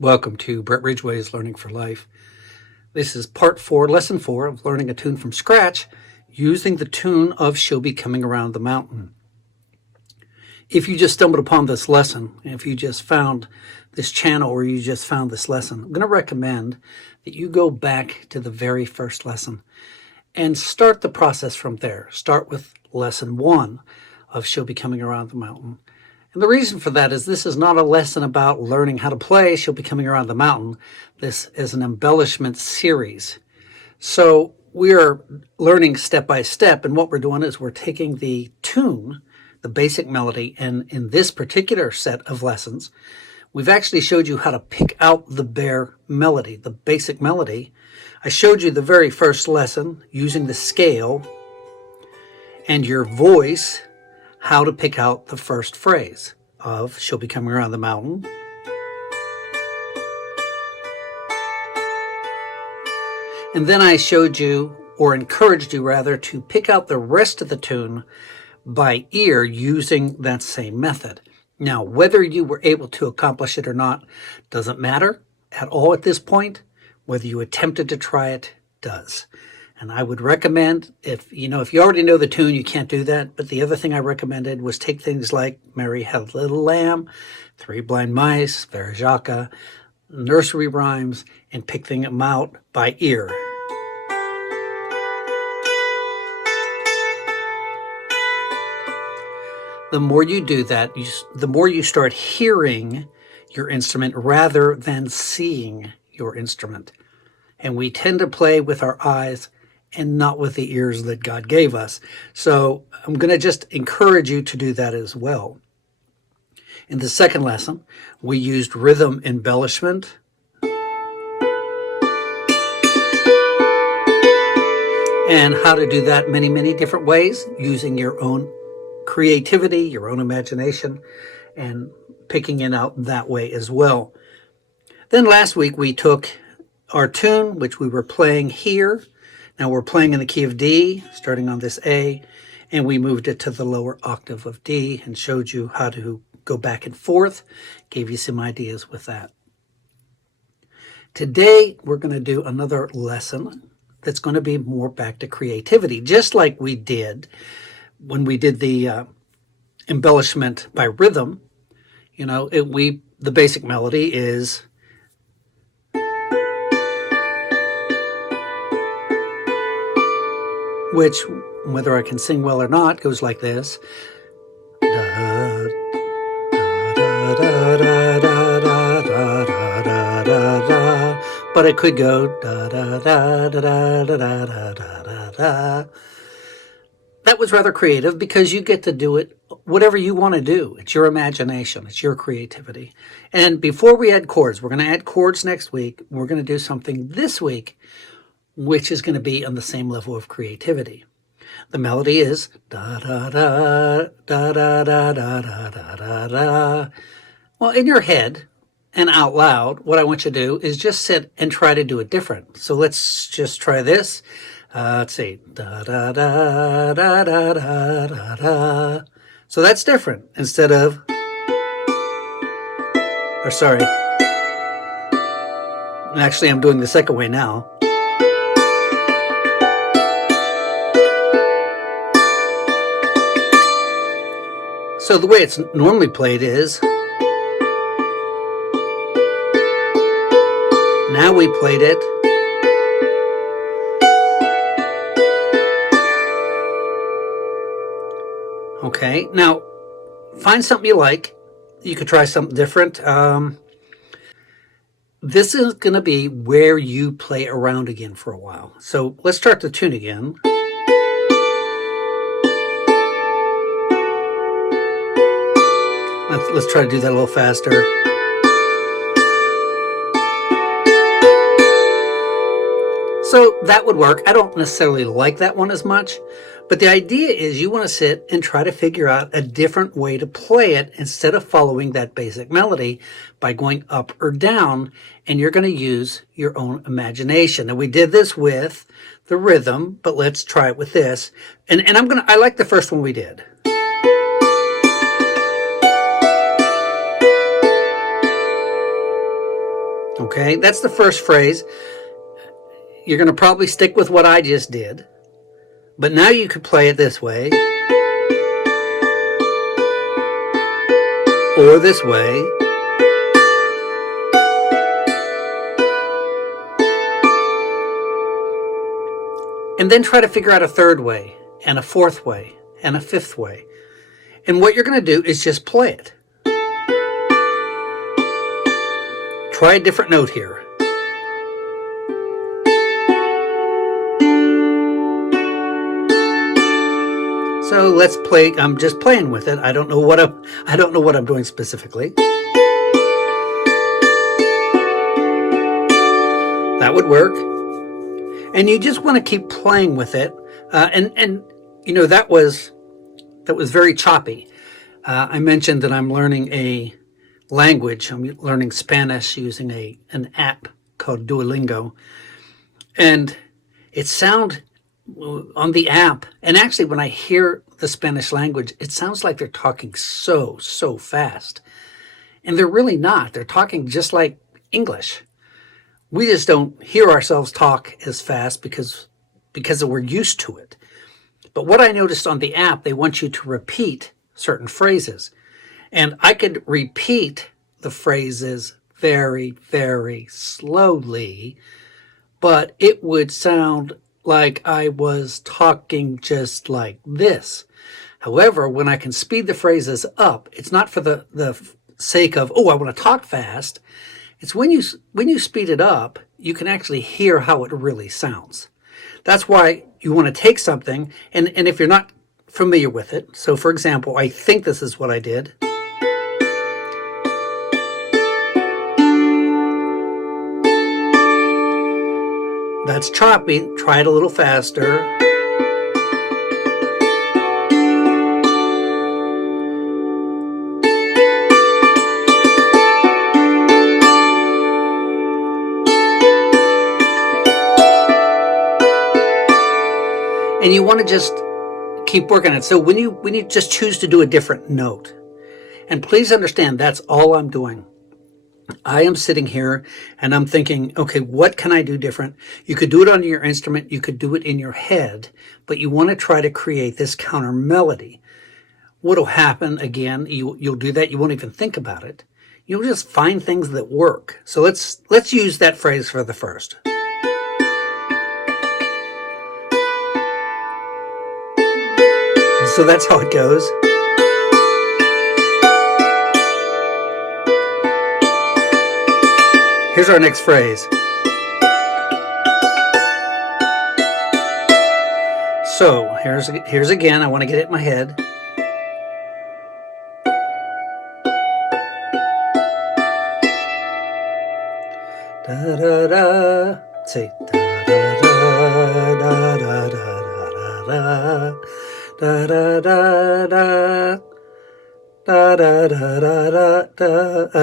Welcome to Brett Ridgway's Learning for Life. This is part 4, lesson 4 of learning a tune from scratch using the tune of She'll Be Coming Around the Mountain. If you just stumbled upon this lesson, if you just found this channel or you just found this lesson, I'm going to recommend that you go back to the very first lesson and start the process from there. Start with lesson 1 of She'll Be Coming Around the Mountain. And the reason for that is this is not a lesson about learning how to play She'll Be Coming Around the Mountain. This is an embellishment series. So we are learning step by step, and what we're doing is we're taking the tune, the basic melody, and in this particular set of lessons, we've actually showed you how to pick out the bare melody, the basic melody. I showed you the very first lesson using the scale and your voice, how to pick out the first phrase of She'll Be Coming Around the Mountain. And then I showed you, or encouraged you rather, to pick out the rest of the tune by ear using that same method. Now, whether you were able to accomplish it or not doesn't matter at all at this point. Whether you attempted to try it does. And I would recommend, if you already know the tune, you can't do that. But the other thing I recommended was take things like Mary Had a Little Lamb, Three Blind Mice, Verjaca, nursery rhymes, and pick them out by ear. The more you do that, the more you start hearing your instrument rather than seeing your instrument. And we tend to play with our eyes and not with the ears that God gave us. So I'm going to just encourage you to do that as well. In the second lesson, we used rhythm embellishment, and how to do that many, many different ways using your own creativity, your own imagination, and picking it out that way as well. Then last week we took our tune, which we were playing here. Now we're playing in the key of D, starting on this A, and we moved it to the lower octave of D and showed you how to go back and forth, gave you some ideas with that. Today we're going to do another lesson that's going to be more back to creativity, just like we did when we did the embellishment by rhythm. The basic melody is which, whether I can sing well or not, goes like this. But it could go da da da da da da da da da da. That was rather creative because you get to do it whatever you want to do. It's your imagination. It's your creativity. And before we add chords, we're going to add chords next week. We're going to do something this week which is going to be on the same level of creativity. The melody is da da da da da da da da da da da. Well, in your head and out loud, what I want you to do is just sit and try to do it different. So let's just try this. Let's see. Da da da da da da da da. So that's different instead of, or sorry. Actually, I'm doing the second way now. So the way it's normally played is, now we played it okay. Now find something you like. You could try something different. This is going to be where you play around again for a while. So let's start the tune again. Let's try to do that a little faster. So that would work. I don't necessarily like that one as much, but the idea is you want to sit and try to figure out a different way to play it instead of following that basic melody by going up or down, and you're going to use your own imagination. And we did this with the rhythm, but let's try it with this. And I like the first one we did. Okay, that's the first phrase. You're going to probably stick with what I just did. But now you could play it this way. Or this way. And then try to figure out a third way, and a fourth way, and a fifth way. And what you're going to do is just play it. Try a different note here. So let's play. I'm just playing with it. I don't know what I'm doing specifically. That would work. And you just want to keep playing with it. And you know, that was very choppy. I mentioned that I'm learning a language. I'm learning Spanish using an app called Duolingo. And it sounds on the app, and actually when I hear the Spanish language, it sounds like they're talking so fast. And they're really not. They're talking just like English. We just don't hear ourselves talk as fast because we're used to it. But what I noticed on the app, they want you to repeat certain phrases. And I could repeat the phrases very, very slowly, but it would sound like I was talking just like this. However, when I can speed the phrases up, it's not for the sake of, oh, I want to talk fast. It's when you speed it up, you can actually hear how it really sounds. That's why you want to take something, and if you're not familiar with it, so for example, I think this is what I did. That's choppy. Try it a little faster. And you want to just keep working it. So when you just choose to do a different note, and please understand, that's all I'm doing. I am sitting here and I'm thinking, okay, what can I do different? You could do it on your instrument, you could do it in your head, but you want to try to create this counter melody. What'll happen again, you'll do that, you won't even think about it. You'll just find things that work. So let's use that phrase for the first. So that's how it goes. Here's our next phrase. So here's again, I want to get it in my head. Da da da. Say da da da da da da da da da da da. Da, da, da, da, da, da.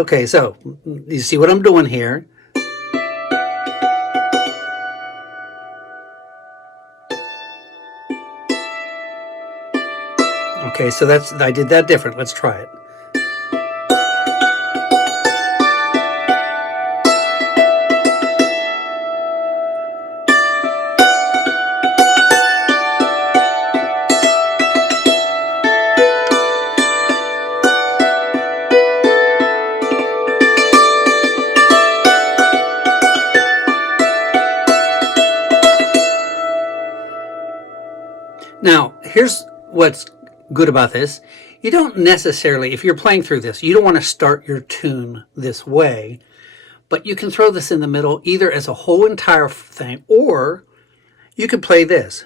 Okay, so you see what I'm doing here. Okay, so I did that different. Let's try it. Now, here's what's good about this. You don't necessarily, if you're playing through this, you don't want to start your tune this way, but you can throw this in the middle either as a whole entire thing, or you could play this.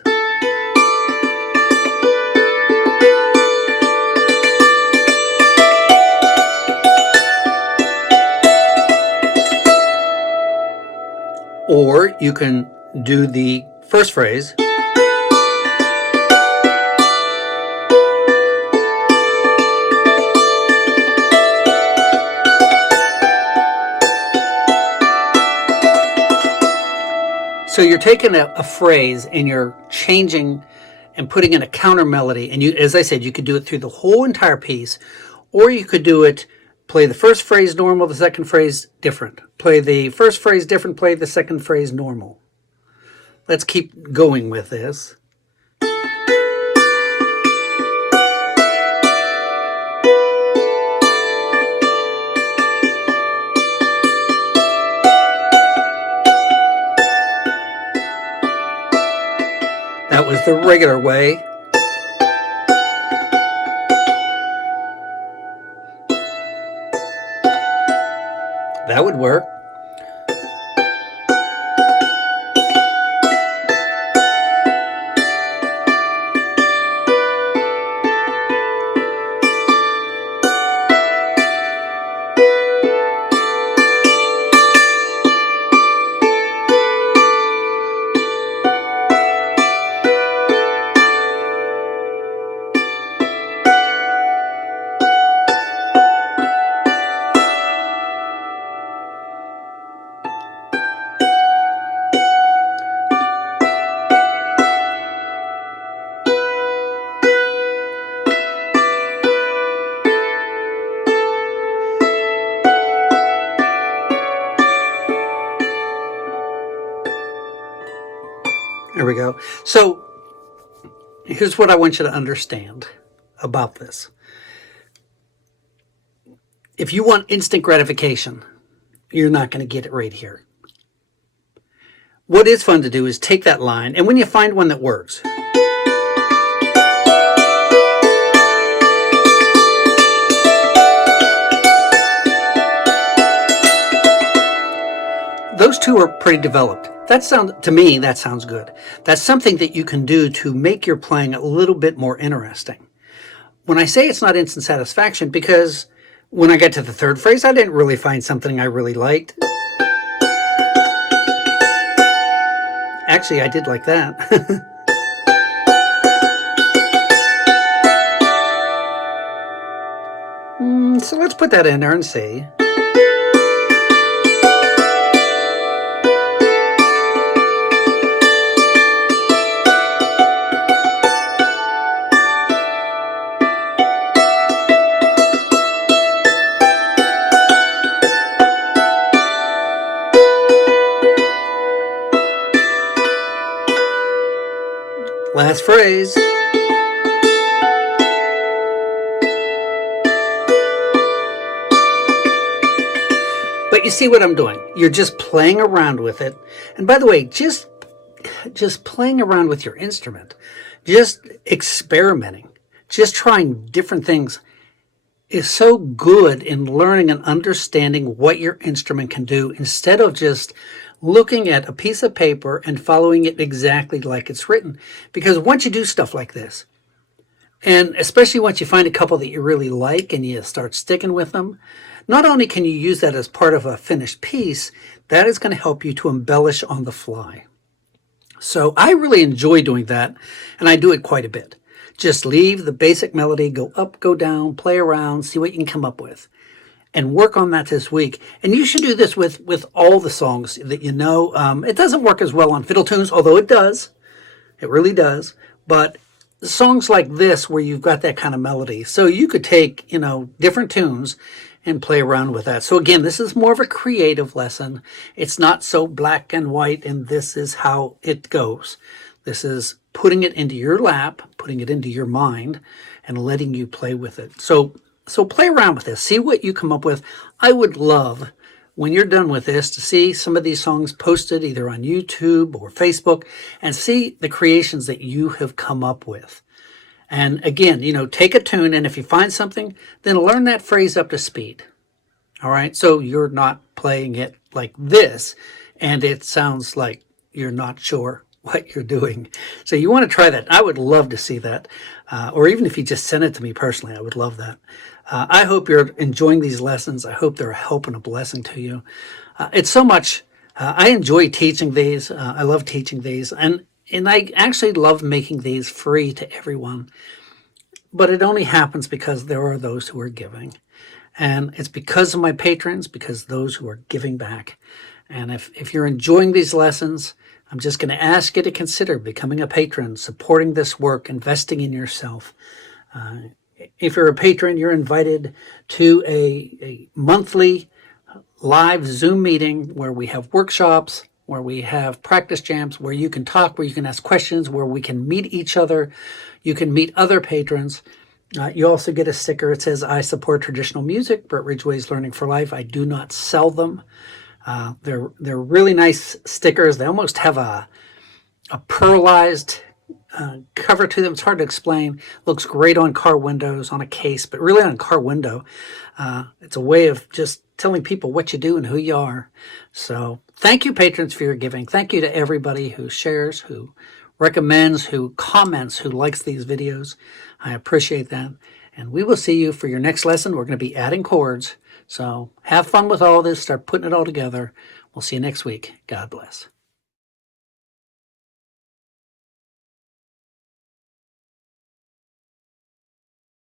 Or you can do the first phrase. So you're taking a phrase and you're changing and putting in a counter melody. And you, as I said, you could do it through the whole entire piece, or you could do it Play the first phrase normal, the second phrase different. Play the first phrase different, play the second phrase normal. Let's keep going with this. That was the regular way. That would work. There we go. So here's what I want you to understand about this. If you want instant gratification, you're not going to get it right here. What is fun to do is take that line, and when you find one that works, those two are pretty developed. To me, that sounds good. That's something that you can do to make your playing a little bit more interesting. When I say it's not instant satisfaction, because when I got to the third phrase, I didn't really find something I really liked. Actually, I did like that. So let's put that in there and see. Last phrase. But you see what I'm doing. You're just playing around with it. And by the way, just playing around with your instrument, just experimenting, just trying different things is so good in learning and understanding what your instrument can do instead of just looking at a piece of paper and following it exactly like it's written. Because once you do stuff like this, and especially once you find a couple that you really like and you start sticking with them, not only can you use that as part of a finished piece, that is going to help you to embellish on the fly. So I really enjoy doing that, and I do it quite a bit. Just leave the basic melody, go up, go down, play around, see what you can come up with, and work on that this week. And you should do this with all the songs that you know. It doesn't work as well on fiddle tunes, although it does. It really does. But songs like this where you've got that kind of melody. So you could take, different tunes and play around with that. So again, this is more of a creative lesson. It's not so black and white and this is how it goes. This is putting it into your lap, putting it into your mind, and letting you play with it. So play around with this. See what you come up with. I would love, when you're done with this, to see some of these songs posted either on YouTube or Facebook and see the creations that you have come up with. And again, take a tune, and if you find something, then learn that phrase up to speed. All right? So you're not playing it like this, and it sounds like you're not sure what you're doing. So you want to try that. I would love to see that. Or even if you just send it to me personally, I would love that. I hope you're enjoying these lessons. I hope they're a help and a blessing to you. It's so much. I enjoy teaching these. I love teaching these. And I actually love making these free to everyone. But it only happens because there are those who are giving. And it's because of my patrons, because those who are giving back. And if you're enjoying these lessons, I'm just going to ask you to consider becoming a patron, supporting this work, investing in yourself. If you're a patron, you're invited to a monthly live Zoom meeting where we have workshops, where we have practice jams, where you can talk, where you can ask questions, where we can meet each other. You can meet other patrons. You also get a sticker. It says, I support traditional music, Brett Ridgway's Learning for Life. I do not sell them. They're really nice stickers. They almost have a pearlized cover to them. It's hard to explain. Looks great on car windows, on a case, but really on a car window. It's a way of just telling people what you do and who you are. So thank you, patrons, for your giving. Thank you to everybody who shares, who recommends, who comments, who likes these videos. I appreciate that. And we will see you for your next lesson. We're going to be adding chords. So have fun with all this. Start putting it all together. We'll see you next week. God bless.